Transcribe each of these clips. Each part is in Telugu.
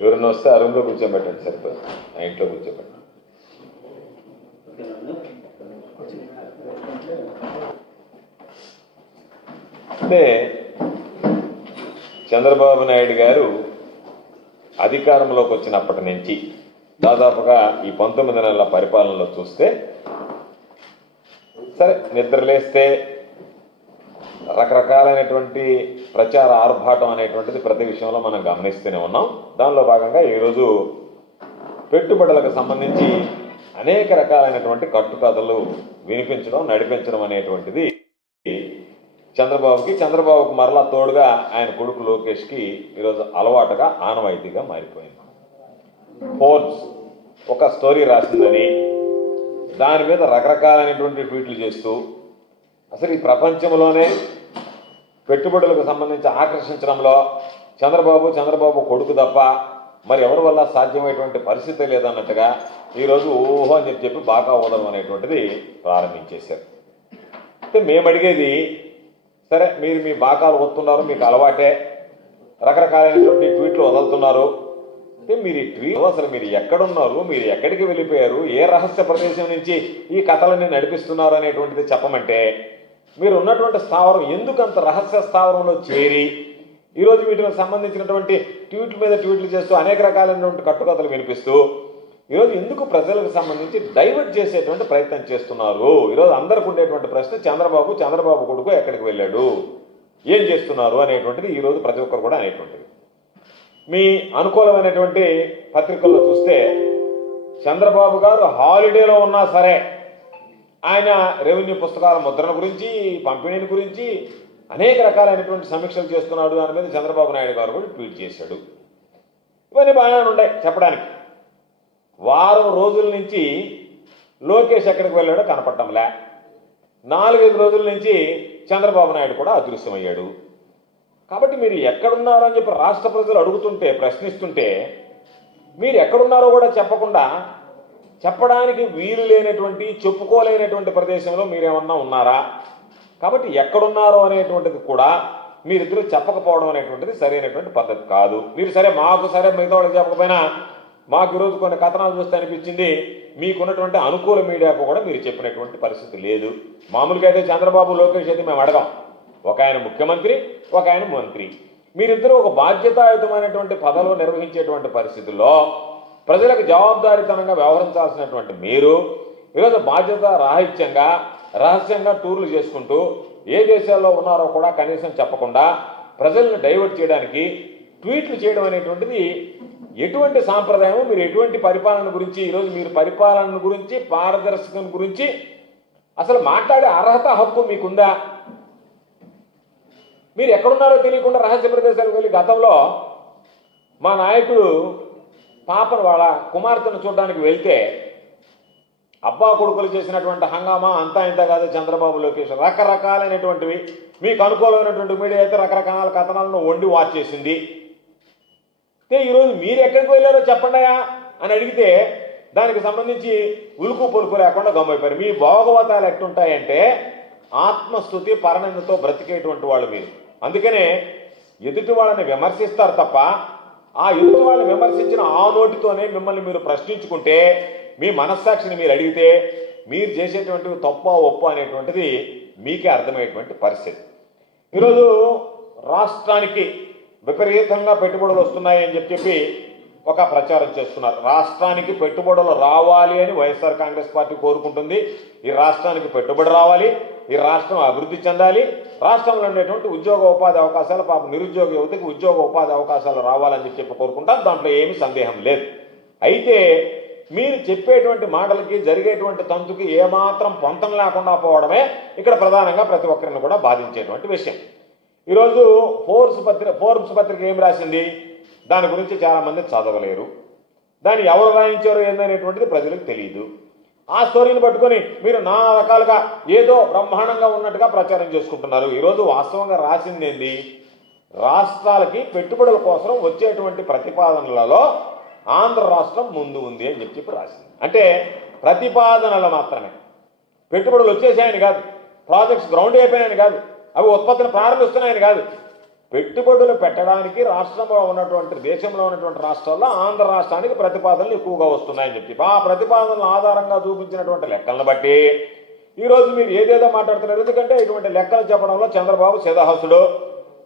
ఎవరైనా వస్తే ఆ రూమ్లో కూర్చోబెట్టండి, సరిపోతుంది. ఆ ఇంట్లో కూర్చోబెట్టండి. అంటే చంద్రబాబు నాయుడు గారు అధికారంలోకి వచ్చినప్పటి నుంచి దాదాపుగా ఈ 19 నెలల పరిపాలనలో చూస్తే, సరే నిద్రలేస్తే రకరకాలైనటువంటి ప్రచార ఆర్భాటం అనేటువంటిది ప్రతి విషయంలో మనం గమనిస్తూనే ఉన్నాం. దానిలో భాగంగా ఈరోజు పెట్టుబడులకు సంబంధించి అనేక రకాలైనటువంటి కట్టుకథలు వినిపించడం, నడిపించడం అనేటువంటిది చంద్రబాబుకి మరలా తోడుగా ఆయన కొడుకు లోకేష్కి ఈరోజు అలవాటుగా, ఆనవాయితీగా మారిపోయింది. ఫోర్బ్స్ ఒక స్టోరీ రాసిందని దాని మీద రకరకాలైనటువంటి ట్వీట్లు చేస్తూ అసలు ఈ ప్రపంచంలోనే పెట్టుబడులకు సంబంధించి ఆకర్షించడంలో చంద్రబాబు కొడుకు తప్ప మరి ఎవరి వల్ల సాధ్యమైనటువంటి పరిస్థితి లేదన్నట్టుగా ఈరోజు ఓహో అని చెప్పి బాగా ఊదడం అనేటువంటిది ప్రారంభించేశారు. అంటే మేము అడిగేది, సరే మీరు మీ బాకాలు వస్తున్నారు, మీకు అలవాటే, రకరకాలైనటువంటి ట్వీట్లు వదులుతున్నారు. అంటే మీరు ఈ ట్వీట్ అసలు మీరు ఎక్కడున్నారు, మీరు ఎక్కడికి వెళ్ళిపోయారు, ఏ రహస్య ప్రదేశం నుంచి ఈ కథలన్నీ నడిపిస్తున్నారు అనేటువంటిది చెప్పమంటే, మీరు ఉన్నటువంటి స్థావరం ఎందుకంత రహస్య స్థావరంలో చేరి ఈరోజు వీటికి సంబంధించినటువంటి ట్వీట్ల మీద ట్వీట్లు చేస్తూ అనేక రకాలైనటువంటి కట్టుకథలు వినిపిస్తూ ఈరోజు ఎందుకు ప్రజలకు సంబంధించి డైవర్ట్ చేసేటువంటి ప్రయత్నం చేస్తున్నారు? ఈరోజు అందరికి ఉండేటువంటి ప్రశ్న చంద్రబాబు కొడుకు ఎక్కడికి వెళ్ళాడు, ఏం చేస్తున్నారు అనేటువంటిది ఈరోజు ప్రతి ఒక్కరు కూడా అనేటువంటిది. మీ అనుకూలమైనటువంటి పత్రికల్లో చూస్తే చంద్రబాబు గారు హాలిడేలో ఉన్నా సరే ఆయన రెవెన్యూ పుస్తకాల ముద్రణ గురించి, పంపిణీని గురించి అనేక రకాలైనటువంటి సమీక్షలు చేస్తున్నాడు. దాని మీద చంద్రబాబు నాయుడు గారు కూడా ట్వీట్ చేశాడు. ఇవన్నీ బాగానే ఉన్నాయి చెప్పడానికి. వారం రోజుల నుంచి లోకేష్ ఎక్కడికి వెళ్ళాడో కనపడటంలే. 4-5 రోజుల నుంచి చంద్రబాబు నాయుడు కూడా అదృశ్యమయ్యాడు. కాబట్టి మీరు ఎక్కడున్నారో అని చెప్పి రాష్ట్ర ప్రజలు అడుగుతుంటే, ప్రశ్నిస్తుంటే మీరు ఎక్కడున్నారో కూడా చెప్పకుండా, చెప్పడానికి వీలు లేనటువంటి, చెప్పుకోలేనటువంటి ప్రదేశంలో మీరేమన్నా ఉన్నారా? కాబట్టి ఎక్కడున్నారో అనేటువంటిది కూడా మీరిద్దరూ చెప్పకపోవడం అనేటువంటిది సరైనటువంటి పద్ధతి కాదు. మీరు సరే మిగతా వాళ్ళకి చెప్పకపోయినా మాకు ఈరోజు కొన్ని కథనాలు చూస్తే అనిపించింది, మీకున్నటువంటి అనుకూల మీడియాకు కూడా మీరు చెప్పినటువంటి పరిస్థితి లేదు. మామూలుగా అయితే చంద్రబాబు, లోకేష్ అయితే మేము అడగాం. ఒక ఆయన ముఖ్యమంత్రి, ఒక ఆయన మంత్రి, మీరిద్దరూ ఒక బాధ్యతాయుతమైనటువంటి పదవులు నిర్వహించేటువంటి పరిస్థితుల్లో ప్రజలకు జవాబుదారీతనంగా వ్యవహరించాల్సినటువంటి మీరు ఈరోజు బాధ్యత రాహిత్యంగా, రహస్యంగా టూర్లు చేసుకుంటూ ఏ దేశాల్లో ఉన్నారో కూడా కనీసం చెప్పకుండా ప్రజలను డైవర్ట్ చేయడానికి ట్వీట్లు చేయడం అనేటువంటిది ఎటువంటి సాంప్రదాయం? మీరు ఎటువంటి పరిపాలన గురించి ఈరోజు మీరు పరిపాలన గురించి, పారదర్శకం గురించి అసలు మాట్లాడే అర్హత, హక్కు మీకుందా? మీరు ఎక్కడున్నారో తెలియకుండా రహస్య ప్రదేశాలకు వెళ్ళి, గతంలో మా నాయకుడు పాపను వాళ్ళ కుమార్తెను చూడడానికి వెళ్తే అబ్బా కొడుకులు చేసినటువంటి హంగామా అంతా ఇంత కాదు. చంద్రబాబు, లోకేష్ రకరకాలైనటువంటివి, మీకు అనుకూలమైనటువంటి మీడియా అయితే రకరకాల కథనాలను వండి వాచ్ చేసింది. ఈరోజు మీరు ఎక్కడికి వెళ్ళారో చెప్పండియా అని అడిగితే దానికి సంబంధించి ఉలుకు పొలుకు లేకుండా గమ్మైపోయారు. మీ భోగవతాలు ఎట్టుంటాయంటే ఆత్మస్థుతి, పరనిందతో బ్రతికేటువంటి వాళ్ళు మీరు. అందుకనే ఎదుటి వాళ్ళని విమర్శిస్తారు తప్ప, ఆ ఎదుటి వాళ్ళని విమర్శించిన ఆ నోటితోనే మిమ్మల్ని మీరు ప్రశ్నించుకుంటే, మీ మనస్సాక్షిని మీరు అడిగితే మీరు చేసేటువంటివి తప్ప ఒప్పు అనేటువంటిది మీకే అర్థమయ్యేటువంటి పరిస్థితి. ఈరోజు రాష్ట్రానికి విపరీతంగా పెట్టుబడులు వస్తున్నాయని చెప్పి ఒక ప్రచారం చేస్తున్నారు. రాష్ట్రానికి పెట్టుబడులు రావాలి అని వైఎస్ఆర్ కాంగ్రెస్ పార్టీ కోరుకుంటుంది. ఈ రాష్ట్రానికి పెట్టుబడి రావాలి, ఈ రాష్ట్రం అభివృద్ధి చెందాలి, రాష్ట్రంలో ఉండేటువంటి ఉద్యోగ ఉపాధి అవకాశాలు, పాప నిరుద్యోగ యువతకి ఉద్యోగ ఉపాధి అవకాశాలు రావాలని చెప్పి కోరుకుంటారు. దాంట్లో ఏమీ సందేహం లేదు. అయితే మీరు చెప్పేటువంటి మాటలకి, జరిగేటువంటి తంతుకి ఏమాత్రం పొంతం లేకుండా పోవడమే ఇక్కడ ప్రధానంగా ప్రతి ఒక్కరిని కూడా బాధించేటువంటి విషయం. ఈరోజు ఫోర్బ్స్ పత్రిక ఏం రాసింది, దాని గురించి చాలామంది చదవలేరు. దాన్ని ఎవరు రాయించారో ఏందనేటువంటిది ప్రజలకు తెలియదు. ఆ స్టోరీని పట్టుకొని మీరు నానా రకాలుగా ఏదో బ్రహ్మాండంగా ఉన్నట్టుగా ప్రచారం చేసుకుంటున్నారు. ఈరోజు వాస్తవంగా రాసింది ఏంది, రాష్ట్రాలకి పెట్టుబడుల కోసం వచ్చేటువంటి ప్రతిపాదనలలో ఆంధ్ర రాష్ట్రం ముందు ఉంది అని చెప్పి రాసింది. అంటే ప్రతిపాదనలు మాత్రమే, పెట్టుబడులు వచ్చేసాయని కాదు, ప్రాజెక్ట్స్ గ్రౌండ్ అయిపోయాయని కాదు, అవి ఉత్పత్తిని ప్రారంభిస్తున్నాయని కాదు, పెట్టుబడులు పెట్టడానికి రాష్ట్రంలో ఉన్నటువంటి దేశంలో ఉన్నటువంటి రాష్ట్రాల్లో ఆంధ్ర రాష్ట్రానికి ప్రతిపాదనలు ఎక్కువగా వస్తున్నాయని చెప్పి ఆ ప్రతిపాదనల ఆధారంగా చూపించినటువంటి లెక్కలను బట్టి ఈరోజు మీరు ఏదేదో మాట్లాడుతున్నారు. ఎందుకంటే ఇటువంటి లెక్కలు చెప్పడంలో చంద్రబాబు సిద్ధహస్తుడు.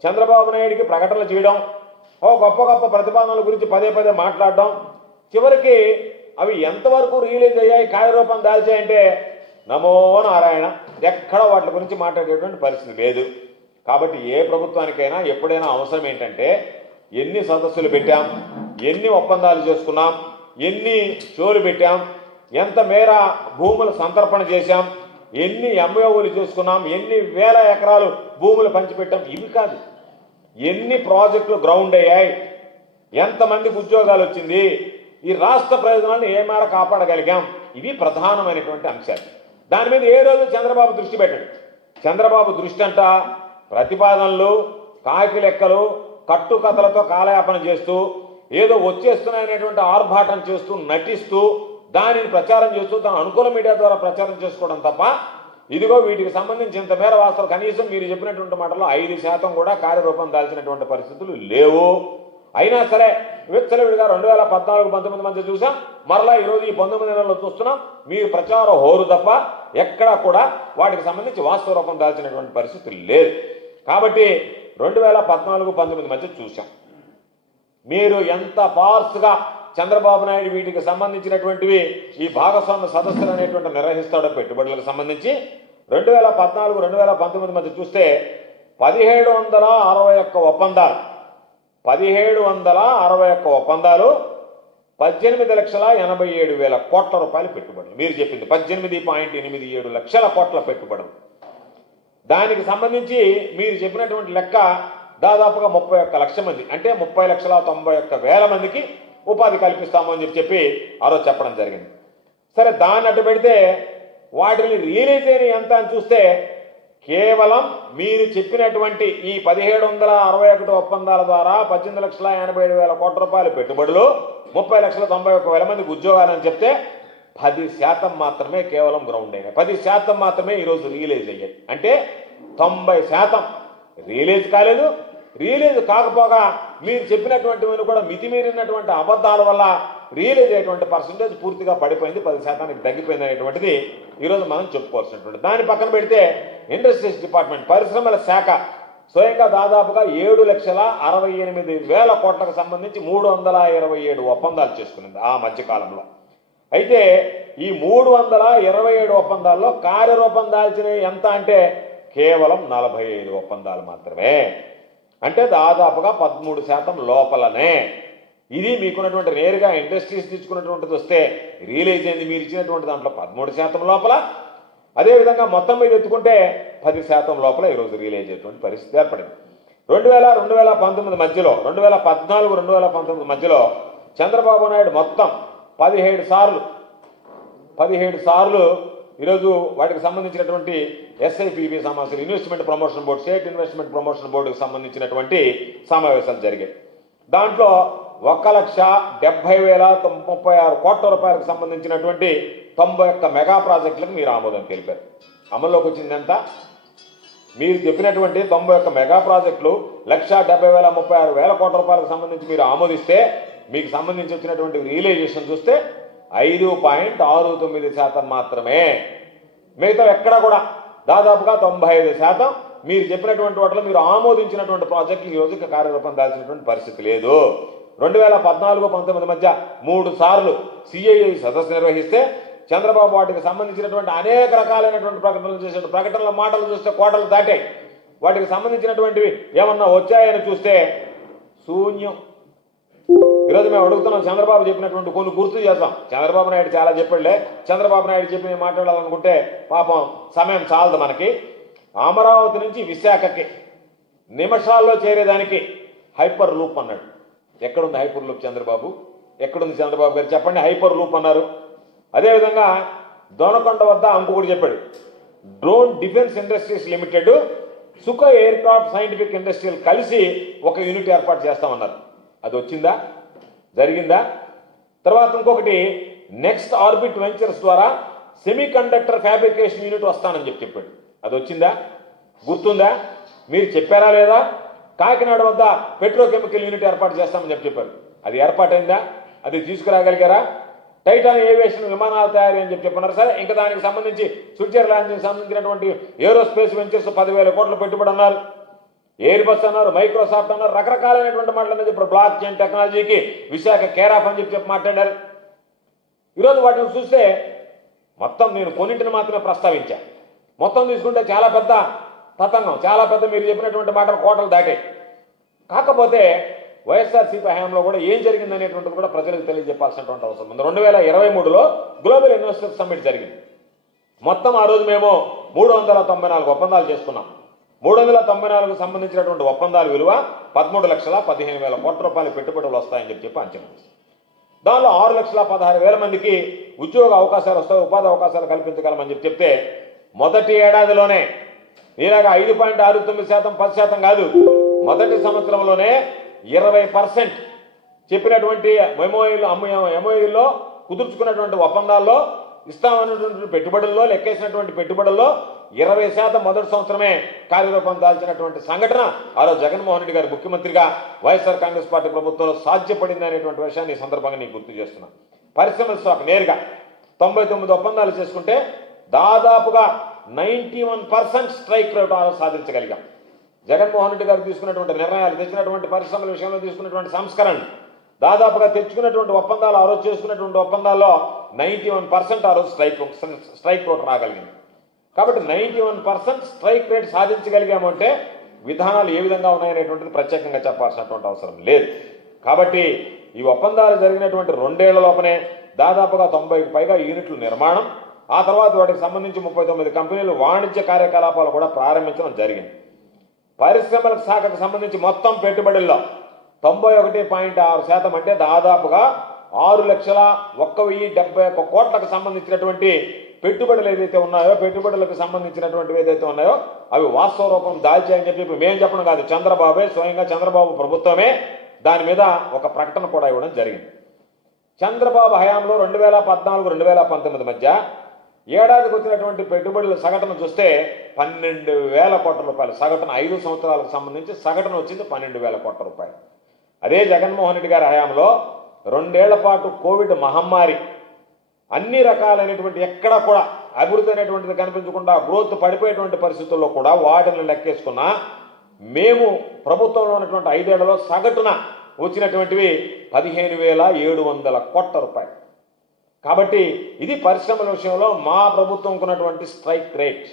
చంద్రబాబు నాయుడికి ప్రకటనలు చేయడం, గొప్ప గొప్ప ప్రతిపాదనల గురించి పదే పదే మాట్లాడడం, చివరికి అవి ఎంతవరకు రిలీజ్ అయ్యాయి, కార్యరూపం దాల్చాయంటే నమో నారాయణ, ఎక్కడ వాటి గురించి మాట్లాడేటువంటి పరిస్థితి లేదు. కాబట్టి ఏ ప్రభుత్వానికైనా ఎప్పుడైనా అవసరం ఏంటంటే ఎన్ని సదస్సులు పెట్టాం, ఎన్ని ఒప్పందాలు చేసుకున్నాం, ఎన్ని షోలు పెట్టాం, ఎంత మేర భూములు సంతర్పణ చేశాం, ఎన్ని ఎంఓయూలు చేసుకున్నాం, ఎన్ని వేల ఎకరాలు భూములు పంచిపెట్టాం, ఇవి కాదు. ఎన్ని ప్రాజెక్టులు గ్రౌండ్ అయ్యాయి, ఎంతమందికి ఉద్యోగాలు వచ్చింది, ఈ రాష్ట్ర ప్రయోజనాలను ఏ మేర కాపాడగలిగాం, ఇవి ప్రధానమైనటువంటి అంశాలు. దాని మీద ఏ రోజు చంద్రబాబు దృష్టి పెట్టాడు. చంద్రబాబు దృష్టి అంట ప్రతిపాదనలు, కాకి లెక్కలు, కట్టుకథలతో కాలయాపన చేస్తూ ఏదో వచ్చేస్తున్నాయనేటువంటి ఆర్భాటం చేస్తూ నటిస్తూ దానిని ప్రచారం చేస్తూ తన అనుకూల మీడియా ద్వారా ప్రచారం చేసుకోవడం తప్ప ఇదిగో వీటికి సంబంధించి ఇంత మేర వాస్తవం కనీసం మీరు చెప్పినటువంటి మాటల్లో 5% కూడా కార్యరూపం దాల్చినటువంటి పరిస్థితులు లేవు. అయినా సరే విచ్చలవిడిగా 2014-19 మధ్య చూసాం, మరలా ఈరోజు ఈ 19 నెలల్లో చూస్తున్నాం. మీరు ప్రచార హోరు తప్ప ఎక్కడా కూడా వాటికి సంబంధించి వాస్తవ రూపం దాల్చినటువంటి పరిస్థితి లేదు. కాబట్టి 2014-19 మధ్య చూసాం. మీరు ఎంత పార్స్గా చంద్రబాబు నాయుడు వీటికి సంబంధించినటువంటివి ఈ భాగస్వామ్య సదస్సులు అనేటువంటి నిర్వహిస్తాడో పెట్టుబడులకు సంబంధించి 2014-2019 మధ్య చూస్తే 1761 ఒప్పందాలు, 1761 ఒప్పందాలు, 18,87,000 కోట్ల రూపాయలు పెట్టుబడులు. మీరు చెప్పింది 18.87 లక్షల కోట్ల పెట్టుబడులు. దానికి సంబంధించి మీరు చెప్పినటువంటి లెక్క దాదాపుగా 31 లక్షల మంది, అంటే 30,91,000 మందికి ఉపాధి కల్పిస్తాము అని చెప్పి ఆ రోజు చెప్పడం జరిగింది. సరే, దాన్ని అడ్డు పెడితే వాటిని రిలీజ్ అయిన ఎంత అని చూస్తే కేవలం మీరు చెప్పినటువంటి ఈ 1761 ఒప్పందాల ద్వారా 18,87,000 కోట్ల రూపాయల పెట్టుబడులు, 30,91,000 మందికి ఉద్యోగాలని చెప్తే 10% మాత్రమే కేవలం గ్రౌండ్ అయినాయి. 10% మాత్రమే ఈరోజు రిలీజ్ అయ్యాయి. అంటే 90% రిలీజ్ కాలేదు. రిలీజ్ కాకపోగా మీరు చెప్పినటువంటివన్నీ కూడా మితిమీరినటువంటి అబద్ధాల వల్ల రిలీజ్ అయ్యేటువంటి పర్సంటేజ్ పూర్తిగా పడిపోయింది, 10%కి తగ్గిపోయింది అనేటువంటిది ఈరోజు మనం చెప్పుకోవాల్సినటువంటి. దాని పక్కన పెడితే ఇండస్ట్రీస్ డిపార్ట్మెంట్, పరిశ్రమల శాఖ స్వయంగా దాదాపుగా 7,68,000 కోట్లకు సంబంధించి 327 ఒప్పందాలు చేసుకునింది ఆ మధ్యకాలంలో. అయితే ఈ 327 ఒప్పందాల్లో కార్యరూపం దాల్చినవి ఎంత అంటే కేవలం 45 ఒప్పందాలు మాత్రమే. అంటే దాదాపుగా 13% లోపలనే. ఇది మీకున్నటువంటి నేరుగా ఇండస్ట్రీస్ తీసుకున్నటువంటిది వస్తే రిలీజ్ అయింది మీరు ఇచ్చినటువంటి దాంట్లో 13% లోపల. అదేవిధంగా మొత్తం మీద ఎత్తుకుంటే 10% లోపల ఈరోజు రిలీజ్ అయ్యేటువంటి పరిస్థితి ఏర్పడింది. 2000-2019 మధ్యలో, 2014-2019 మధ్యలో చంద్రబాబు నాయుడు మొత్తం 17 సార్లు ఈరోజు వాటికి సంబంధించినటువంటి ఎస్ఐపిబి సమావేశాలు, investment promotion board, state investment promotion బోర్డుకు సంబంధించినటువంటి సమావేశాలు జరిగాయి. దాంట్లో 1,70,036 కోట్ల రూపాయలకు సంబంధించినటువంటి 91 మెగా ప్రాజెక్టులకు మీరు ఆమోదం తెలిపారు. అమల్లోకి వచ్చింది ఎంత? మీరు చెప్పినటువంటి 91 మెగా ప్రాజెక్టులు 1,70,036 కోట్ల రూపాయలకు సంబంధించి మీరు ఆమోదిస్తే మీకు సంబంధించి వచ్చినటువంటి రియలైజేషన్ చూస్తే 5.69% మాత్రమే. మిగతా ఎక్కడా కూడా దాదాపుగా 95% మీరు చెప్పినటువంటి వాటిలో మీరు ఆమోదించినటువంటి ప్రాజెక్టులు ఈ రోజుకి కార్యరూపం దాల్చినటువంటి పరిస్థితి లేదు. 2014-19 మధ్య 3 సార్లు సిఐఐ సదస్సు నిర్వహిస్తే చంద్రబాబు వాటికి సంబంధించినటువంటి అనేక రకాలైనటువంటి ప్రకటనలు చేసిన ప్రకటనల మాటలు చూస్తే కోటలు దాటాయి. వాటికి సంబంధించినటువంటివి ఏమన్నా వచ్చాయని చూస్తే శూన్యం. ఈరోజు మేము అడుగుతున్నాం, చంద్రబాబు చెప్పినటువంటి కొన్ని గుర్తు చేస్తాం. చంద్రబాబు నాయుడు చాలా చెప్పాడులే, చంద్రబాబు నాయుడు చెప్పి మాట్లాడాలనుకుంటే పాపం సమయం చాలదు మనకి. అమరావతి నుంచి విశాఖకి నిమిషాల్లో చేరేదానికి హైపర్ లూప్ అన్నాడు. ఎక్కడుంది హైపర్ లూప్ చంద్రబాబు? ఎక్కడుంది చంద్రబాబు గారు చెప్పండి? హైపర్ లూప్ అన్నారు. అదేవిధంగా దొనకొండ వద్ద ఇంకొకటి చెప్పాడు, drone defence industries limited, Sukhoi air craft scientific industrial కలిసి ఒక యూనిట్ ఏర్పాటు చేస్తామన్నారు. అది వచ్చిందా? జరిగిందా? తర్వాత ఇంకొకటి నెక్స్ట్ ఆర్బిట్ వెంచర్స్ ద్వారా సెమీ కండక్టర్ ఫ్యాబ్రికేషన్ యూనిట్ వస్తానని చెప్పాడు. అది వచ్చిందా? గుర్తుందా? మీరు చెప్పారా లేదా? కాకినాడ వద్ద పెట్రోకెమికల్ యూనిట్ ఏర్పాటు చేస్తామని చెప్పారు. అది ఏర్పాటైందా? అది తీసుకురాగలిగారా? టైటాన్ ఏవియేషన్ విమానాల తయారీ అని చెప్పన్నారు. సరే, ఇంకా దానికి సంబంధించి స్విట్జర్లాండ్కి సంబంధించినటువంటి ఏరోస్పేస్ వెంచర్స్ 10,000 కోట్ల పెట్టుబడి అన్నారు, ఎయిర్ బస్ అన్నారు, మైక్రోసాఫ్ట్ అన్నారు, రకరకాలైనటువంటి మాటలు చెప్పారు. బ్లాక్ చైన్ టెక్నాలజీకి విశాఖ కేరాఫ్ అని చెప్పి మాట్లాడారు. ఈరోజు వాటిని చూస్తే మొత్తం నేను కొన్నింటిని మాత్రమే ప్రస్తావించాను. మొత్తం తీసుకుంటే చాలా పెద్ద తతంగం, చాలా పెద్ద మీరు చెప్పినటువంటి మాటలు కోటలు దాటాయి. కాకపోతే వైఎస్ఆర్సీపీ హయాంలో కూడా ఏం జరిగిందనేటువంటిది కూడా ప్రజలకు తెలియజెప్పాల్సినటువంటి అవసరం ఉంది. 2023లో గ్లోబల్ ఇన్వెస్టర్ సమ్మిట్ జరిగింది. మొత్తం ఆ రోజు మేము 394 ఒప్పందాలు చేసుకున్నాం. 394కు సంబంధించినటువంటి ఒప్పందాల విలువ 13,15,000 కోట్ల రూపాయల పెట్టుబడులు వస్తాయని చెప్పి అంచనా. దానిలో 6,16,000 మందికి ఉద్యోగ అవకాశాలు వస్తాయి, ఉపాధి అవకాశాలు కల్పించగలమని చెప్తే మొదటి ఏడాదిలోనే ఇలాగా 5.69%, 10% కాదు, మొదటి సంవత్సరంలోనే 20% చెప్పినటువంటి ఎంఓయూలో కుదుర్చుకున్నటువంటి ఒప్పందాల్లో ఇస్తామన్నటువంటి పెట్టుబడుల్లో లెక్కేసినటువంటి పెట్టుబడుల్లో 20% మొదటి సంవత్సరమే కార్యరూపం దాల్చినటువంటి సంఘటన ఆ రోజు జగన్మోహన్ రెడ్డి గారు ముఖ్యమంత్రిగా వైఎస్ఆర్ కాంగ్రెస్ పార్టీ ప్రభుత్వంలో సాధ్యపడింది అనేటువంటి విషయాన్ని ఈ సందర్భంగా నీకు గుర్తు చేస్తున్నా. పరిశ్రమల స్టాక్ నేరుగా 99 ఒప్పందాలు చేసుకుంటే దాదాపుగా 91% స్ట్రైక్ రేట్ సాధించగలిగాం. జగన్మోహన్ రెడ్డి గారు తీసుకున్నటువంటి నిర్ణయాలు, తెచ్చినటువంటి పరిశ్రమల విషయంలో తీసుకున్నటువంటి సంస్కరణ, దాదాపుగా తెచ్చుకున్నటువంటి ఒప్పందాలు, ఆ రోజు చేసుకున్నటువంటి ఒప్పందాల్లో 91% ఆ రోజు స్ట్రైక్ రేట్ రాగలిగింది. కాబట్టి 91% స్ట్రైక్ రేట్ సాధించగలిగాము అంటే విధానాలు ఏ విధంగా ఉన్నాయనేటువంటిది ప్రత్యేకంగా చెప్పాల్సినటువంటి అవసరం లేదు. కాబట్టి ఈ ఒప్పందాలు జరిగినటువంటి 2 ఏళ్ల లోపనే దాదాపుగా 90కి పైగా యూనిట్ల నిర్మాణం, ఆ తర్వాత వాటికి సంబంధించి 39 కంపెనీలు వాణిజ్య కార్యకలాపాలు కూడా ప్రారంభించడం జరిగింది. పరిశ్రమల శాఖకు సంబంధించి మొత్తం పెట్టుబడుల్లో 91.6% అంటే దాదాపుగా 6,01,071 కోట్లకు సంబంధించినటువంటి పెట్టుబడులు ఏదైతే ఉన్నాయో, పెట్టుబడులకు సంబంధించినటువంటివి ఏదైతే ఉన్నాయో అవి వాస్తవ రూపం దాల్చాయని చెప్పి మేము చెప్పడం కాదు, చంద్రబాబే స్వయంగా చంద్రబాబు ప్రభుత్వమే దాని మీద ఒక ప్రకటన కూడా ఇవ్వడం జరిగింది. చంద్రబాబు హయాంలో 2014-2019 మధ్య ఏడాదికి వచ్చినటువంటి పెట్టుబడుల సగటును చూస్తే 12,000 కోట్ల రూపాయలు. సగటున 5 సంవత్సరాలకు సంబంధించి సగటున వచ్చింది 12,000 కోట్ల రూపాయలు. అదే జగన్మోహన్ రెడ్డి గారి హయాంలో 2 ఏళ్ల పాటు కోవిడ్ మహమ్మారి అన్ని రకాలైనటువంటి ఎక్కడా కూడా అభివృద్ధి అనేటువంటిది కనిపించకుండా గ్రోత్ పడిపోయేటువంటి పరిస్థితుల్లో కూడా వాటిని లెక్కేసుకున్నా మేము ప్రభుత్వంలో ఉన్నటువంటి 5 ఏళ్లలో సగటున వచ్చినటువంటివి 15,700 కోట్ల రూపాయలు. కాబట్టి ఇది పరిశ్రమల విషయంలో మా ప్రభుత్వంకు ఉన్నటువంటి స్ట్రైక్ రేట్,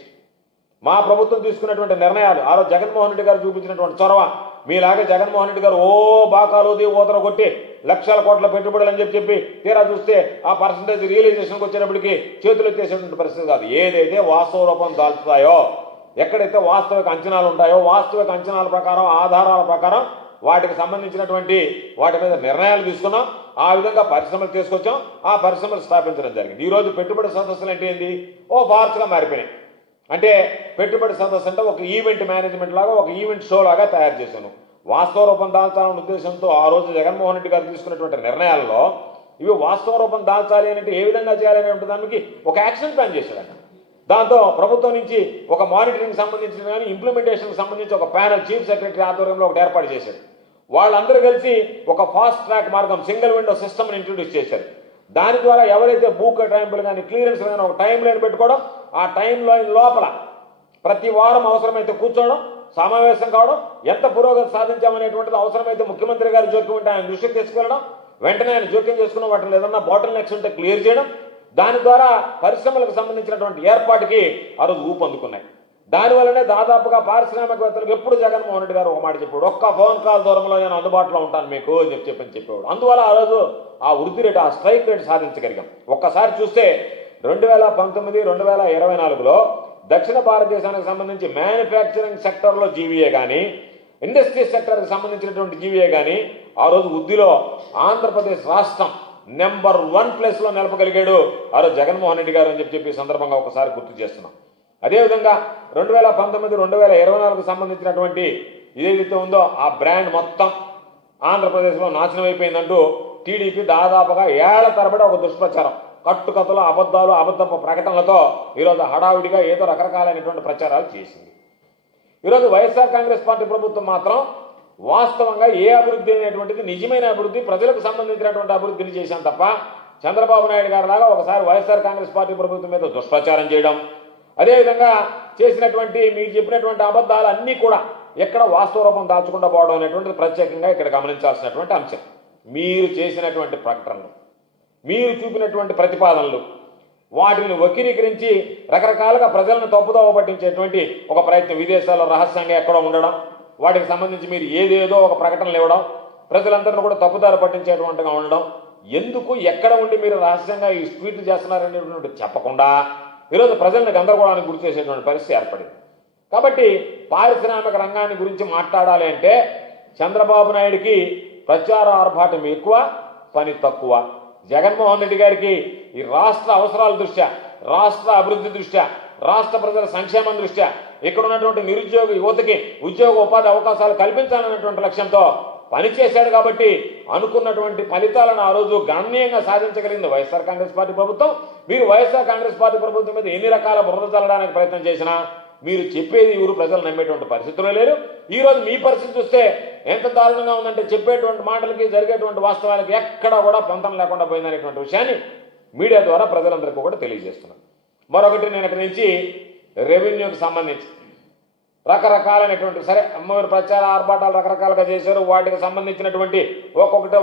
మా ప్రభుత్వం తీసుకున్నటువంటి నిర్ణయాలు. ఆ రోజు జగన్మోహన్ రెడ్డి గారు చూపించినటువంటి చొరవ, మీలాగే జగన్మోహన్ రెడ్డి గారు బాకాలోది ఊతర కొట్టి లక్షల కోట్ల పెట్టుబడులు అని చెప్పి తీరా చూస్తే ఆ పర్సంటేజ్ రియలైజేషన్కి వచ్చేటప్పటికి చేతులు ఎత్తేసేటువంటి పరిస్థితి కాదు. ఏదైతే వాస్తవ రూపం దాల్చుతాయో, ఎక్కడైతే వాస్తవిక అంచనాలు ఉంటాయో, వాస్తవిక అంచనాల ప్రకారం, ఆధారాల ప్రకారం వాటికి సంబంధించినటువంటి వాటి మీద నిర్ణయాలు తీసుకున్నాం. ఆ విధంగా పరిశ్రమలు తీసుకొచ్చాం, ఆ పరిశ్రమలు స్థాపించడం జరిగింది. ఈరోజు పెట్టుబడి సదస్సులు అంటే ఏంటి? ఫార్స్గా మారిపోయినాయి. అంటే పెట్టుబడి సదస్సు అంటే ఒక ఈవెంట్ మేనేజ్మెంట్ లాగా, ఒక ఈవెంట్ షో లాగా తయారు చేశాను. వాస్తవ రూపం దాల్చాలన్న ఉద్దేశంతో ఆ రోజు జగన్మోహన్ రెడ్డి గారు తీసుకున్నటువంటి నిర్ణయాల్లో ఇవి వాస్తవ రూపం దాల్చాలి అంటే ఏ విధంగా చేయాలని ఉంటే దానికి ఒక యాక్షన్ ప్లాన్ చేశాడట. దాంతో ప్రభుత్వం నుంచి ఒక మానిటరింగ్ సంబంధించిన కానీ ఇంప్లిమెంటేషన్కి సంబంధించి ఒక ప్యానల్ చీఫ్ సెక్రటరీ ఆధ్వర్యంలో ఒకటి ఏర్పాటు చేశాడు. వాళ్ళందరూ కలిసి ఒక ఫాస్ట్ ట్రాక్ మార్గం, సింగిల్ విండో సిస్టమ్ని ఇంట్రొడ్యూస్ చేశారు. దాని ద్వారా ఎవరైతే భూ కేటాయింపులు కానీ క్లియరెన్స్ కానీ ఒక టైం లైన్ పెట్టుకోవడం, ఆ టైం లైన్ లోపల ప్రతి వారం అవసరమైతే కూర్చోవడం, సమావేశం కావడం, ఎంత పురోగతి సాధించామనేటువంటిది అవసరమైతే ముఖ్యమంత్రి గారు జోక్యం ఉంటే ఆయన దృష్టికి తీసుకెళ్ళడం, వెంటనే ఆయన జోక్యం చేసుకున్న వాటిని ఏదన్నా బాటిల్ నెక్స్ ఉంటే క్లియర్ చేయడం. దాని ద్వారా పరిశ్రమలకు సంబంధించినటువంటి ఏర్పాటుకి ఆ రోజు ఊపందుకున్నాయి. దానివల్లనే దాదాపుగా పారిశ్రామికవేత్తలకు ఎప్పుడు జగన్మోహన్ రెడ్డి గారు ఒక మాట చెప్పాడు, ఒక్క ఫోన్ కాల్ దూరంలో నేను అందుబాటులో ఉంటాను మీకు అని చెప్పేవాడు. అందువల్ల ఆ రోజు ఆ వృద్ధి రేటు, ఆ స్ట్రైక్ రేట్ సాధించగలిగాం. ఒక్కసారి చూస్తే 2019-2024లో దక్షిణ భారతదేశానికి సంబంధించి మ్యానుఫ్యాక్చరింగ్ సెక్టర్లో జీవీఏ కానీ, ఇండస్ట్రీ సెక్టర్కి సంబంధించినటువంటి జీవీఏ కానీ ఆ రోజు వృద్ధిలో ఆంధ్రప్రదేశ్ రాష్ట్రం నెంబర్ 1 ప్లేస్లో నిలపగలిగాడు ఆ రోజు జగన్మోహన్ రెడ్డి గారు అని చెప్పి సందర్భంగా ఒకసారి గుర్తు చేస్తున్నాం. అదేవిధంగా 2019-2024కు సంబంధించినటువంటి ఏదైతే ఉందో ఆ బ్రాండ్ మొత్తం ఆంధ్రప్రదేశ్లో నాశనం అయిపోయిందంటూ టీడీపీ దాదాపుగా ఏళ్ల తరబడి ఒక దుష్ప్రచారం, కట్టుకథలు, అబద్ధాలు, అబద్ధపు ప్రకటనలతో ఈరోజు హడావుడిగా ఏదో రకరకాలైనటువంటి ప్రచారాలు చేసింది. ఈరోజు వైఎస్ఆర్ కాంగ్రెస్ పార్టీ ప్రభుత్వం మాత్రం వాస్తవంగా ఏ అభివృద్ధి అనేటువంటిది నిజమైన అభివృద్ధి, ప్రజలకు సంబంధించినటువంటి అభివృద్ధిని చేశాం తప్ప చంద్రబాబు నాయుడు గారి లాగా ఒకసారి వైఎస్ఆర్ కాంగ్రెస్ పార్టీ ప్రభుత్వం మీద దుష్ప్రచారం చేయడం, అదేవిధంగా చేసినటువంటి మీరు చెప్పినటువంటి అబద్ధాలు అన్నీ కూడా ఎక్కడ వాస్తవ రూపం దాచకుండా పోవడం అనేటువంటిది ప్రత్యేకంగా ఇక్కడ గమనించాల్సినటువంటి అంశం. మీరు చేసినటువంటి ప్రకటనలు, మీరు చూపినటువంటి ప్రతిపాదనలు, వాటిని వక్రీకరించి రకరకాలుగా ప్రజలను తప్పుదోవ పట్టించేటువంటి ఒక ప్రయత్నం, విదేశాల్లో రహస్యంగా ఎక్కడో ఉండడం, వాటికి సంబంధించి మీరు ఏదేదో ఒక ప్రకటనలు ఇవ్వడం, ప్రజలందరినీ కూడా తప్పుదారి పట్టించేటువంటిగా ఉండడం, ఎందుకు ఎక్కడ ఉండి మీరు రహస్యంగా ఈ ట్వీట్లు చేస్తున్నారనేటువంటి చెప్పకుండా ఈరోజు ప్రజలను గందరగోళానికి గురి చేసేటువంటి పరిస్థితి ఏర్పడింది. కాబట్టి పారిశ్రామిక రంగాన్ని గురించి మాట్లాడాలి అంటే చంద్రబాబు నాయుడికి ప్రచార ఆర్భాటం ఎక్కువ, పని తక్కువ. జగన్మోహన్ రెడ్డి గారికి ఈ రాష్ట్ర అవసరాల దృష్ట్యా, రాష్ట్ర అభివృద్ధి దృష్ట్యా, రాష్ట్ర ప్రజల సంక్షేమం దృష్ట్యా, ఇక్కడ ఉన్నటువంటి నిరుద్యోగ యువతకి ఉద్యోగ ఉపాధి అవకాశాలు కల్పించాలనేటువంటి లక్ష్యంతో పనిచేశాడు. కాబట్టి అనుకున్నటువంటి ఫలితాలను ఆ రోజు గణనీయంగా సాధించగలిగింది వైఎస్ఆర్ కాంగ్రెస్ పార్టీ ప్రభుత్వం. మీరు వైఎస్ఆర్ కాంగ్రెస్ పార్టీ ప్రభుత్వం మీద ఎన్ని రకాల బురద చల్లడానికి ప్రయత్నం చేసినా మీరు చెప్పేది ఎవరు ప్రజలు నమ్మేటువంటి పరిస్థితుల్లో లేరు. ఈరోజు మీ పరిస్థితి చూస్తే ఎంత దారుణంగా ఉందంటే చెప్పేటువంటి మాటలకి జరిగేటువంటి వాస్తవాలకి ఎక్కడా కూడా పొంతం లేకుండా పోయిందనేటువంటి విషయాన్ని మీడియా ద్వారా ప్రజలందరికీ కూడా తెలియజేస్తున్నాను. మరొకటి, నేను ఇక్కడి నుంచి రెవెన్యూకి సంబంధించి రకరకాలైనటువంటి, సరే అమ్మవారి ప్రచార ఆర్భాటాలు రకరకాలుగా చేశారు, వాటికి సంబంధించినటువంటి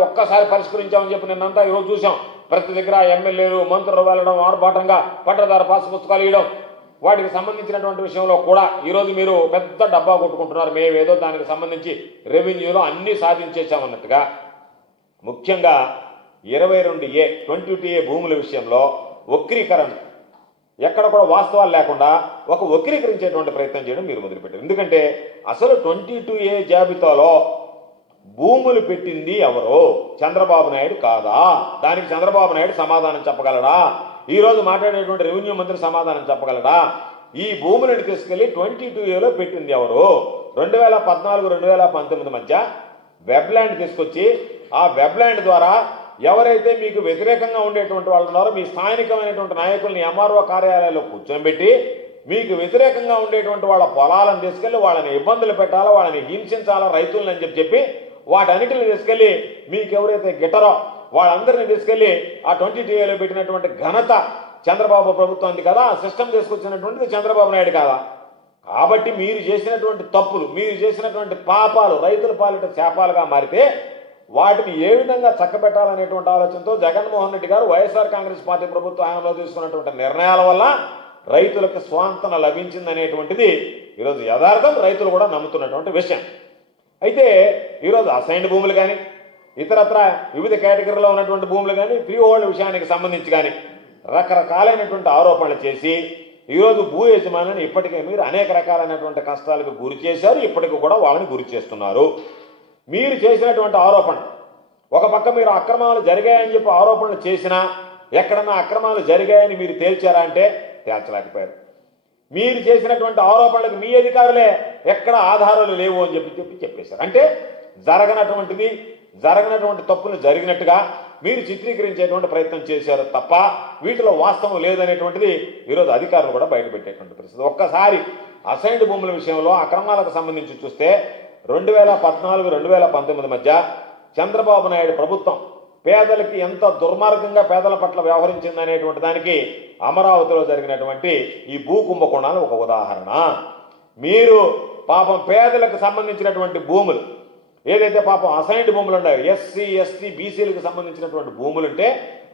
ఒక్కసారి పరిష్కరించామని చెప్పి నిన్నంతా ఈరోజు చూసాం. ప్రతి దగ్గర ఎమ్మెల్యేలు మంత్రులు వెళ్ళడం, ఆర్భాటంగా పట్టదారు పాస్ పుస్తకాలు ఇవ్వడం, వాటికి సంబంధించినటువంటి విషయంలో కూడా ఈరోజు మీరు పెద్ద డబ్బా కొట్టుకుంటున్నారు. మేమేదో దానికి సంబంధించి రెవెన్యూలో అన్నీ సాధించేసామన్నట్టుగా. ముఖ్యంగా 22A 22A భూముల విషయంలో వక్రీకరణ, ఎక్కడ కూడా వాస్తవాలు లేకుండా ఒక వక్రీకరించేటువంటి ప్రయత్నం చేయడం మీరు మొదలుపెట్టారు. ఎందుకంటే అసలు 22A జాబితాలో భూములు పెట్టింది ఎవరో? చంద్రబాబు నాయుడు కాదా? దానికి చంద్రబాబు నాయుడు సమాధానం చెప్పగలడా? ఈరోజు మాట్లాడేటువంటి రెవెన్యూ మంత్రి సమాధానం చెప్పగలడా? ఈ భూములను తీసుకెళ్లి 22Aలో పెట్టింది ఎవరు? 2014-2019 మధ్య వెబ్ల్యాండ్ తీసుకొచ్చి ఆ వెబ్ల్యాండ్ ద్వారా ఎవరైతే మీకు వ్యతిరేకంగా ఉండేటువంటి వాళ్ళు ఉన్నారో మీ స్థానికమైనటువంటి నాయకుల్ని ఎంఆర్ఓ కార్యాలయాల్లో కూర్చోబెట్టి మీకు వ్యతిరేకంగా ఉండేటువంటి వాళ్ళ పొలాలను తీసుకెళ్లి వాళ్ళని ఇబ్బందులు పెట్టాలా, వాళ్ళని హింసించాలా రైతులని అని చెప్పి వాటన్నిటిని తీసుకెళ్లి మీకు ఎవరైతే గిట్టరో వాళ్ళందరినీ తీసుకెళ్లి ఆ 22Aలో పెట్టినటువంటి ఘనత చంద్రబాబు ప్రభుత్వానికి కదా, ఆ సిస్టమ్ తీసుకొచ్చినటువంటిది చంద్రబాబు నాయుడు కాదా? కాబట్టి మీరు చేసినటువంటి తప్పులు, మీరు చేసినటువంటి పాపాలు రైతుల పాలిట శాపాలుగా మారితే వాటిని ఏ విధంగా చక్కబెట్టాలనేటువంటి ఆలోచనతో జగన్మోహన్ రెడ్డి గారు వైఎస్ఆర్ కాంగ్రెస్ పార్టీ ప్రభుత్వ హయాంలో తీసుకున్నటువంటి నిర్ణయాల వల్ల రైతులకు స్వాంతన లభించిందనేటువంటిది ఈరోజు యథార్థం, రైతులు కూడా నమ్ముతున్నటువంటి విషయం. అయితే ఈరోజు అసైన్డ్ భూములు కానీ ఇతరత్ర వివిధ కేటగిరీలో ఉన్నటువంటి భూములు కానీ ఫ్రీ హోల్డ్ విషయానికి సంబంధించి కానీ రకరకాలైనటువంటి ఆరోపణలు చేసి ఈరోజు భూ యజమానులను ఇప్పటికే మీరు అనేక రకాలైనటువంటి కష్టాలకు గురి చేశారు, ఇప్పటికీ కూడా వాళ్ళని గురి చేస్తున్నారు. మీరు చేసినటువంటి ఆరోపణ, ఒక పక్క మీరు అక్రమాలు జరిగాయని చెప్పి ఆరోపణలు చేసినా ఎక్కడన్నా అక్రమాలు జరిగాయని మీరు తేల్చారా అంటే తేల్చలేకపోయారు. మీరు చేసినటువంటి ఆరోపణలకు మీ అధికారులే ఎక్కడ ఆధారాలు లేవు అని చెప్పేశారు. అంటే జరగనటువంటి తప్పులు జరిగినట్టుగా మీరు చిత్రీకరించేటువంటి ప్రయత్నం చేశారు తప్ప వీటిలో వాస్తవం లేదనేటువంటిది ఈరోజు అధికారులు కూడా బయటపెట్టేటువంటి పరిస్థితి. ఒక్కసారి అసైన్డ్ భూముల విషయంలో అక్రమాలకు సంబంధించి చూస్తే 2014-2019 మధ్య చంద్రబాబు నాయుడు ప్రభుత్వం పేదలకి ఎంత దుర్మార్గంగా పేదల పట్ల వ్యవహరించింది అనేటువంటి దానికి అమరావతిలో జరిగినటువంటి ఈ భూ కుంభకోణాలు ఒక ఉదాహరణ. మీరు పాపం పేదలకు సంబంధించినటువంటి భూములు ఏదైతే పాపం అసైన్డ్ భూములు ఉన్నాయో, ఎస్సీ ఎస్టీ బీసీలకు సంబంధించినటువంటి భూములుంటే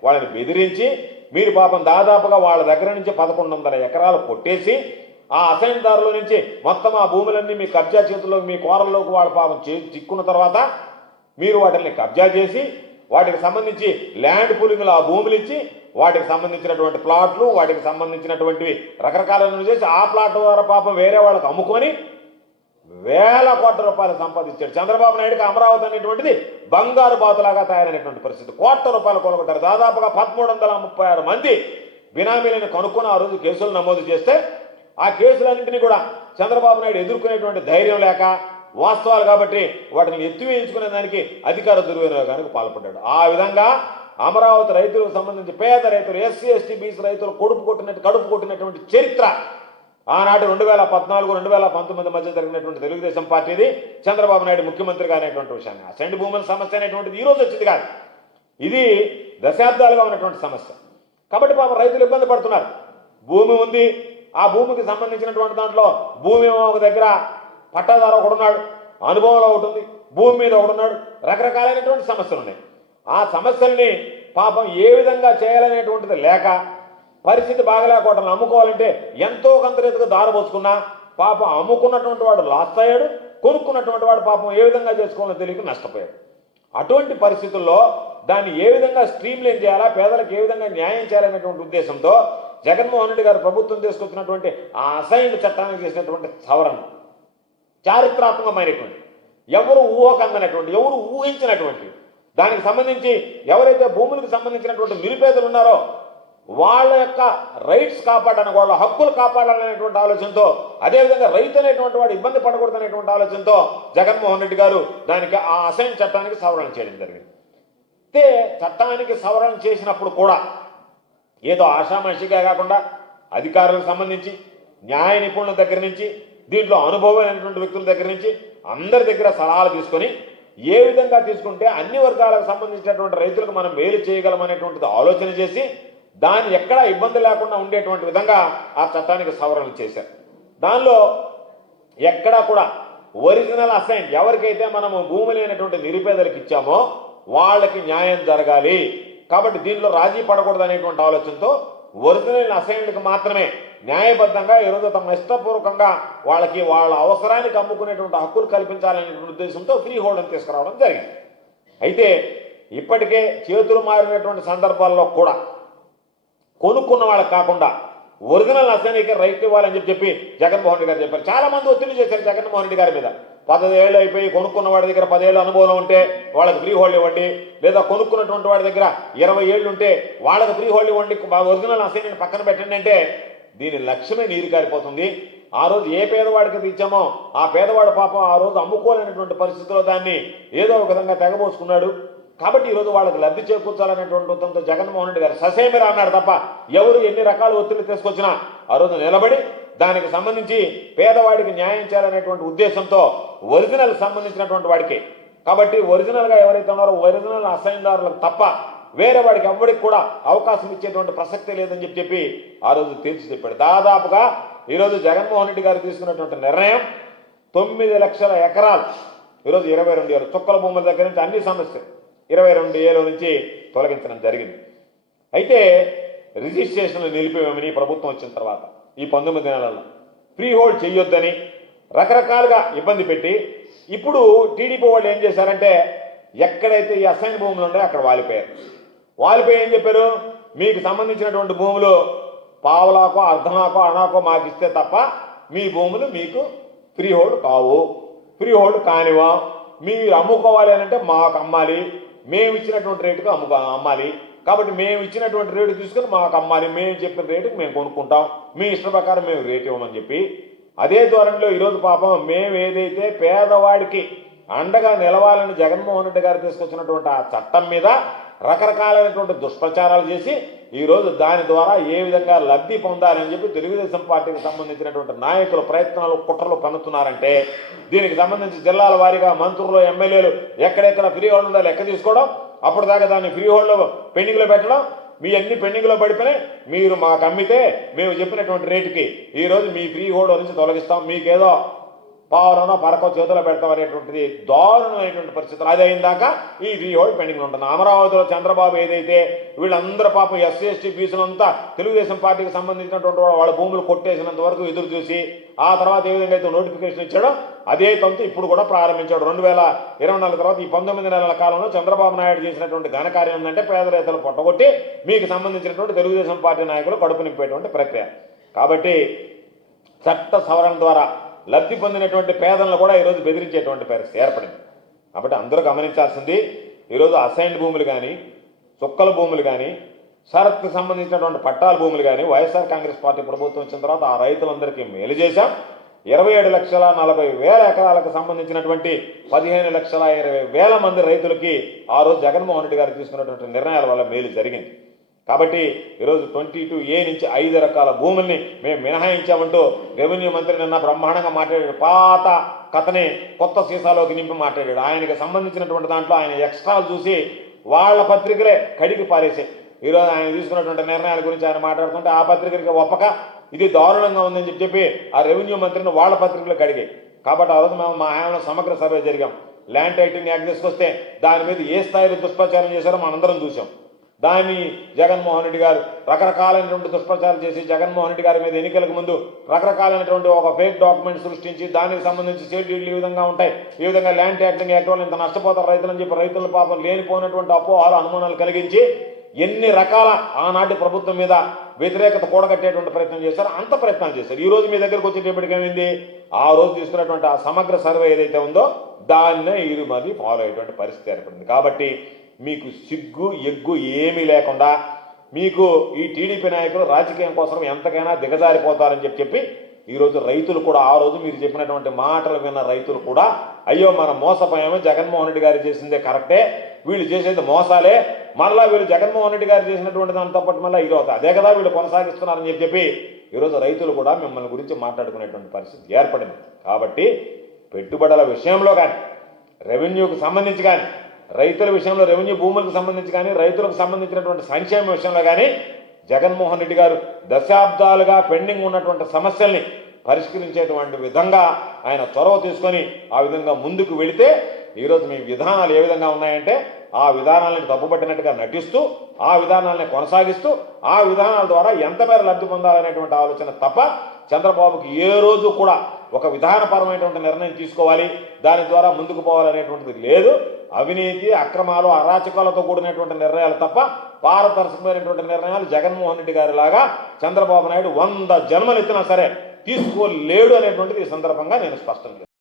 వాళ్ళని బెదిరించి మీరు పాపం దాదాపుగా వాళ్ళ దగ్గర నుంచి 1100 ఎకరాలు కొట్టేసి ఆ అసైన్దారుల నుంచి మొత్తం ఆ భూములన్నీ మీ కబ్జా చేతుల్లోకి మీ కోరల్లోకి వాళ్ళ పాపం చిక్కున్న తర్వాత మీరు వాటిని కబ్జా చేసి వాటికి సంబంధించి ల్యాండ్ పూలింగ్లో ఆ భూములు ఇచ్చి వాటికి సంబంధించినటువంటి ప్లాట్లు వాటికి సంబంధించినటువంటివి రకరకాలను చేసి ఆ ప్లాట్ ద్వారా పాపం వేరే వాళ్ళకి అమ్ముకొని వేల కోట్ల రూపాయలు సంపాదించాడు. చంద్రబాబు నాయుడుకి అమరావతి అనేటువంటిది బంగారు బాతులాగా తయారైనటువంటి పరిస్థితి. కోట్ల రూపాయలు కొనుగొట్టారు. దాదాపుగా 1336 మంది బినామీలను కనుక్కొని ఆ రోజు కేసులు నమోదు చేస్తే ఆ కేసులన్నింటినీ కూడా చంద్రబాబు నాయుడు ఎదుర్కొనేటువంటి ధైర్యం లేక వాస్తవాలు కాబట్టి వాటిని ఎత్తివేయించుకునే దానికి అధికార దుర్వినియోగానికి పాల్పడ్డాడు. ఆ విధంగా అమరావతి రైతులకు సంబంధించి పేద రైతులు, ఎస్సీ ఎస్టీ బీసీ రైతులు కడుపు కొట్టినటువంటి చరిత్ర ఆనాటి 2014, 2019 మధ్య జరిగినటువంటి తెలుగుదేశం పార్టీది, చంద్రబాబు నాయుడు ముఖ్యమంత్రిగా అనేటువంటి విషయాన్ని. అసైన్డ్ భూముల సమస్య అనేటువంటిది ఈరోజు వచ్చింది కాదు, ఇది దశాబ్దాలుగా ఉన్నటువంటి సమస్య. కాబట్టి పాపం రైతులు ఇబ్బంది పడుతున్నారు. భూమి ఉంది, ఆ భూమికి సంబంధించినటువంటి దాంట్లో భూమి ఒక దగ్గర పట్టాదారు ఒకడున్నాడు, అనుభవంలో ఒకటి ఉంది, భూమి మీద ఒకడున్నాడు, రకరకాలైనటువంటి సమస్యలు ఉన్నాయి. ఆ సమస్యల్ని పాపం ఏ విధంగా చేయాలనేటువంటిది లేక, పరిస్థితి బాగలేకపోవడం, అమ్ముకోవాలంటే ఎంతో కొంత రీతిగా దారబోసుకున్నా పాపం అమ్ముకున్నటువంటి వాడు లాస్ అయ్యాడు, కొనుక్కున్నటువంటి వాడు పాపం ఏ విధంగా చేసుకోవాలో తెలియక నష్టపోయాడు. అటువంటి పరిస్థితుల్లో దాన్ని ఏ విధంగా స్ట్రీమ్లైన్ చేయాలా, పేదలకు ఏ విధంగా న్యాయం చేయాలనేటువంటి ఉద్దేశంతో జగన్మోహన్ రెడ్డి గారు ప్రభుత్వం తీసుకొచ్చినటువంటి ఆ అసైన్డ్ చట్టానికి చేసినటువంటి సవరణ చారిత్రాత్మకమైనటువంటి, ఎవరు ఊహకందనటువంటి, ఎవరు ఊహించినటువంటి, దానికి సంబంధించి ఎవరైతే భూములకు సంబంధించినటువంటి నిరుపేదలు ఉన్నారో వాళ్ళ యొక్క రైట్స్ కాపాడాలని, వాళ్ళ హక్కులు కాపాడాలనేటువంటి ఆలోచనతో, అదేవిధంగా రైతు అనేటువంటి వాడు ఇబ్బంది పడకూడదు అనేటువంటి ఆలోచనతో జగన్మోహన్ రెడ్డి గారు దానికి ఆ అసైన్ చట్టానికి సవరణ చేయడం జరిగింది. అయితే చట్టానికి సవరణ చేసినప్పుడు కూడా ఏదో ఆషామాషిగా కాకుండా అధికారులకు సంబంధించి, న్యాయ నిపుణుల దగ్గర నుంచి, దీంట్లో అనుభవమైనటువంటి వ్యక్తుల దగ్గర నుంచి అందరి దగ్గర సలహాలు తీసుకొని ఏ విధంగా తీసుకుంటే అన్ని వర్గాలకు సంబంధించినటువంటి రైతులకు మనం మేలు చేయగలం అనేటువంటిది ఆలోచన చేసి దాన్ని ఎక్కడా ఇబ్బంది లేకుండా ఉండేటువంటి విధంగా ఆ చట్టానికి సవరణలు చేశారు. దానిలో ఎక్కడా కూడా ఒరిజినల్ అసైన్ ఎవరికైతే మనము భూమి లేనటువంటి నిరుపేదలకు ఇచ్చామో వాళ్ళకి న్యాయం జరగాలి, కాబట్టి దీనిలో రాజీ పడకూడదు అనేటువంటి ఆలోచనతో ఒరిజినల్ అసైన్లకు మాత్రమే న్యాయబద్ధంగా ఈరోజు తమ ఇష్టపూర్వకంగా వాళ్ళకి వాళ్ళ అవసరానికి అమ్ముకునేటువంటి హక్కులు కల్పించాలనేటువంటి ఉద్దేశంతో ఫ్రీ హోల్డ్ని తీసుకురావడం జరిగింది. అయితే ఇప్పటికే చేతులు మారినటువంటి సందర్భాల్లో కూడా కొనుక్కున్న వాళ్ళకి కాకుండా ఒరిజినల్ అసైన్కి రైట్ ఇవ్వాలని చెప్పి జగన్మోహన్ రెడ్డి గారు చెప్పారు. చాలా మంది ఒత్తిడి చేశారు జగన్మోహన్ రెడ్డి గారి మీద. 10 ఏళ్ళు అయిపోయి కొనుక్కున్న వాడి దగ్గర 10 ఏళ్ళు అనుభవం ఉంటే వాళ్ళకి ఫ్రీ హోల్డ్ ఇవ్వండి, లేదా కొనుక్కున్నటువంటి వాడి దగ్గర 20 ఏళ్ళు ఉంటే వాళ్ళకి ఫ్రీ హోల్డ్ ఇవ్వండి, ఒరిజినల్ అసైన్ పక్కన పెట్టండి అంటే దీని లక్ష్యమే నీరు కారిపోతుంది. ఆ రోజు ఏ పేదవాడికి ఇచ్చామో ఆ పేదవాడు పాపం ఆ రోజు అమ్ముకోలేనటువంటి పరిస్థితిలో దాన్ని ఏదో ఒక విధంగా తెగబోసుకున్నాడు. కాబట్టి ఈరోజు వాళ్ళకి లబ్ధి చేకూర్చాలనేటువంటి ఉద్దంతో జగన్మోహన్ రెడ్డి గారు ససేమిరా అన్నాడు తప్ప ఎవరు ఎన్ని రకాల ఒత్తిళ్లు తీసుకొచ్చినా ఆ రోజు నిలబడి దానికి సంబంధించి పేదవాడికి న్యాయం చేయాలనేటువంటి ఉద్దేశంతో ఒరిజినల్ సంబంధించినటువంటి వాడికి, కాబట్టి ఒరిజినల్గా ఎవరైతే ఉన్నారో ఒరిజినల్ అసైన్దారులకు తప్ప వేరే వాడికి ఎవరికి కూడా అవకాశం ఇచ్చేటువంటి ప్రసక్తే లేదని చెప్పి ఆ రోజు తేల్చి చెప్పాడు. దాదాపుగా ఈరోజు జగన్మోహన్ రెడ్డి గారు తీసుకున్నటువంటి నిర్ణయం 9 లక్షల ఎకరాలు ఈరోజు 22 ఏళ్ళు చుక్కల భూముల దగ్గర నుంచి అన్ని సమస్యలు 22 ఏళ్ళ నుంచి తొలగించడం జరిగింది. అయితే రిజిస్ట్రేషన్లు నిలిపివేమని ప్రభుత్వం వచ్చిన తర్వాత ఈ 19 నెలల్లో ఫ్రీ హోల్డ్ చేయొద్దని రకరకాలుగా ఇబ్బంది పెట్టి ఇప్పుడు టీడీపీ వాళ్ళు ఏం చేశారంటే ఎక్కడైతే ఈ అసైన్ భూములు ఉన్నాయో అక్కడ వాలిపోయి ఏం చెప్పారు, మీకు సంబంధించినటువంటి భూములు పావలాకో అర్ధనాకో అనాకో మాకు ఇస్తే తప్ప మీ భూములు మీకు ఫ్రీ హోల్డ్ కావు, ఫ్రీ హోల్డ్ కానివా, మీరు అమ్ముకోవాలి అని అంటే మాకు అమ్మాలి, మేము ఇచ్చినటువంటి రేటుకు అమ్మాలి, కాబట్టి మేము ఇచ్చినటువంటి రేటు తీసుకొని మాకు అమ్మాలి, మేము చెప్పిన రేటుకి మేము కొనుక్కుంటాం, మీ ఇష్ట ప్రకారం మేము రేటు ఇవ్వమని చెప్పి అదే ధోరణిలో ఈరోజు పాపం మేము ఏదైతే పేదవాడికి అండగా నిలవాలని జగన్మోహన్ రెడ్డి గారు తీసుకొచ్చినటువంటి ఆ చట్టం మీద రకరకాలైనటువంటి దుష్ప్రచారాలు చేసి ఈరోజు దాని ద్వారా ఏ విధంగా లబ్ధి పొందాలని చెప్పి తెలుగుదేశం పార్టీకి సంబంధించినటువంటి నాయకులు ప్రయత్నాలు కుట్రలు పన్నుతున్నారంటే దీనికి సంబంధించి జిల్లాల వారీగా మంత్రులు ఎమ్మెల్యేలు ఎక్కడెక్కడ ఫ్రీ హోల్డ్ లెక్క తీసుకోవడం, అప్పుడు దాకా దాన్ని ఫ్రీ హోల్డ్లో పెండింగ్లో పెట్టడం, మీ అన్ని పెండింగ్లో పడిపోయినాయి, మీరు మాకు అమ్మితే మేము చెప్పినటువంటి రేటుకి ఈరోజు మీ ఫ్రీ హోల్డ్ నుంచి తొలగిస్తాం, మీకేదో పావులనో పరకో చేతిలో పెడతాం అనేటువంటిది దారుణమైనటువంటి పరిస్థితులు. అది అయిందాక ఈ ఫ్రీ హోల్డ్ పెండింగ్లో ఉంటుంది. అమరావతిలో చంద్రబాబు ఏదైతే వీళ్ళందరూ పాపం ఎస్సీ ఎస్టీ బీసీలంతా తెలుగుదేశం పార్టీకి సంబంధించినటువంటి వాళ్ళ భూములు కొట్టేసినంత వరకు ఎదురు చూసి ఆ తర్వాత ఏ విధంగా అయితే నోటిఫికేషన్ ఇచ్చాడో అదే తంతు ఇప్పుడు కూడా ప్రారంభించాడు. 2024 తర్వాత ఈ 19 నెలల కాలంలో చంద్రబాబు నాయుడు చేసినటువంటి ఘనకార్యం ఏంటంటే పేద రైతులు పొట్టగొట్టి మీకు సంబంధించినటువంటి తెలుగుదేశం పార్టీ నాయకులు కడుపు నింపేటువంటి ప్రక్రియ. కాబట్టి చట్ట సవరణ ద్వారా లబ్ధి పొందినటువంటి పేదలను కూడా ఈరోజు బెదిరించేటువంటి పరిస్థితి ఏర్పడింది. కాబట్టి అందరూ గమనించాల్సింది ఈరోజు అసైన్డ్ భూములు కానీ, చుక్కల భూములు కానీ, షరత్కు సంబంధించినటువంటి పట్టాల భూములు కానీ వైఎస్ఆర్ కాంగ్రెస్ పార్టీ ప్రభుత్వం వచ్చిన తర్వాత ఆ రైతులందరికీ మేలు చేశాం. 27,40,000 ఎకరాలకు సంబంధించినటువంటి 15,20,000 మంది రైతులకి ఆ రోజు జగన్మోహన్ రెడ్డి గారు తీసుకున్నటువంటి నిర్ణయాల వల్ల మేలు జరిగింది. కాబట్టి ఈరోజు 22A నుంచి 5 రకాల భూముల్ని మేము మినహాయించామంటూ రెవెన్యూ మంత్రి నిన్న బ్రహ్మాండంగా మాట్లాడాడు. పాత కథని కొత్త సీసాలోకి నింపి మాట్లాడాడు. ఆయనకి సంబంధించినటువంటి దాంట్లో ఆయన ఎక్స్ట్రాలు చూసి వాళ్ళ పత్రికలే కడిగి పారేసాయి. ఈరోజు ఆయన తీసుకున్నటువంటి నిర్ణయాల గురించి ఆయన మాట్లాడుతుంటే ఆ పత్రికలకి ఒప్పక ఇది దారుణంగా ఉందని చెప్పి ఆ రెవెన్యూ మంత్రిని వాళ్ళ పత్రికలు కడిగాయి. కాబట్టి ఆ రోజు మేము మా హయాంలో సమగ్ర సర్వే జరిగాం. ల్యాండ్ టైటిలింగ్ యాక్ట్ తీసుకొస్తే దాని మీద ఏ స్థాయిలో దుష్ప్రచారం చేశారో మనందరం చూసాం. దాన్ని జగన్మోహన్ రెడ్డి గారు రకరకాలైనటువంటి దుష్ప్రచారం చేసి జగన్మోహన్ రెడ్డి గారి మీద ఎన్నికలకు ముందు రకరకాలైనటువంటి ఒక ఫేక్ డాక్యుమెంట్ సృష్టించి దానికి సంబంధించి షెడ్యూల్లు ఈ విధంగా ఉంటాయి, ఈ విధంగా ల్యాండ్ టైటిలింగ్ యాక్ట్ వల్ల ఇంత నష్టపోతారు రైతులని చెప్పి రైతుల పాపం లేనిపోయినటువంటి అపోహాలు అనుమానాలు కలిగించి ఎన్ని రకాల ఆనాటి ప్రభుత్వం మీద వ్యతిరేకత కూడగట్టేటువంటి ప్రయత్నం చేశారు. అంత ప్రయత్నాలు చేశారు. ఈ రోజు మీ దగ్గరకు వచ్చేటప్పటికి ఏమైంది, ఆ రోజు తీసుకున్నటువంటి ఆ సమగ్ర సర్వే ఏదైతే ఉందో దాన్నే ఇది మరి ఫాలో అయ్యేటువంటి పరిస్థితి ఏర్పడింది. కాబట్టి మీకు సిగ్గు ఎగ్గు ఏమీ లేకుండా మీకు ఈ టీడీపీ నాయకులు రాజకీయం కోసం ఎంతకైనా దిగజారిపోతారని చెప్పి ఈరోజు రైతులు కూడా ఆ రోజు మీరు చెప్పినటువంటి మాటలు విన్న రైతులు కూడా అయ్యో మనం మోసపోయాము, జగన్మోహన్ రెడ్డి గారు చేసిందే కరెక్టే, వీళ్ళు చేసేది మోసాలే, మరలా వీళ్ళు జగన్మోహన్ రెడ్డి గారు చేసినటువంటి దాంతో పాటు మళ్ళీ ఈరోజు అదే కదా వీళ్ళు కొనసాగిస్తున్నారని చెప్పి ఈరోజు రైతులు కూడా మిమ్మల్ని గురించి మాట్లాడుకునేటువంటి పరిస్థితి ఏర్పడింది. కాబట్టి పెట్టుబడుల విషయంలో కానీ రెవెన్యూకి సంబంధించి కానీ రైతుల విషయంలో రెవెన్యూ భూములకు సంబంధించి కానీ రైతులకు సంబంధించినటువంటి సంక్షేమ విషయంలో కానీ జగన్మోహన్ రెడ్డి గారు దశాబ్దాలుగా పెండింగ్ ఉన్నటువంటి సమస్యల్ని పరిష్కరించేటువంటి విధంగా ఆయన చొరవ తీసుకొని ఆ విధంగా ముందుకు వెళితే ఈరోజు మీ విధానాలు ఏ విధంగా ఉన్నాయంటే ఆ విధానాలను తప్పుపట్టినట్టుగా నటిస్తూ ఆ విధానాలను కొనసాగిస్తూ ఆ విధానాల ద్వారా ఎంత మేర లబ్ధి పొందాలనేటువంటి ఆలోచన తప్ప చంద్రబాబుకి ఏ రోజు కూడా ఒక విధానపరమైనటువంటి నిర్ణయం తీసుకోవాలి, దాని ద్వారా ముందుకు పోవాలనేటువంటిది లేదు. అవినీతి అక్రమాలు అరాచకాలతో కూడినటువంటి నిర్ణయాలు తప్ప పారదర్శకమైనటువంటి నిర్ణయాలు జగన్మోహన్ రెడ్డి గారి లాగా చంద్రబాబు నాయుడు 100 జన్మలు ఎత్తినా సరే తీసుకోలేడు అనేటువంటిది ఈ సందర్భంగా నేను స్పష్టం చేస్తాను.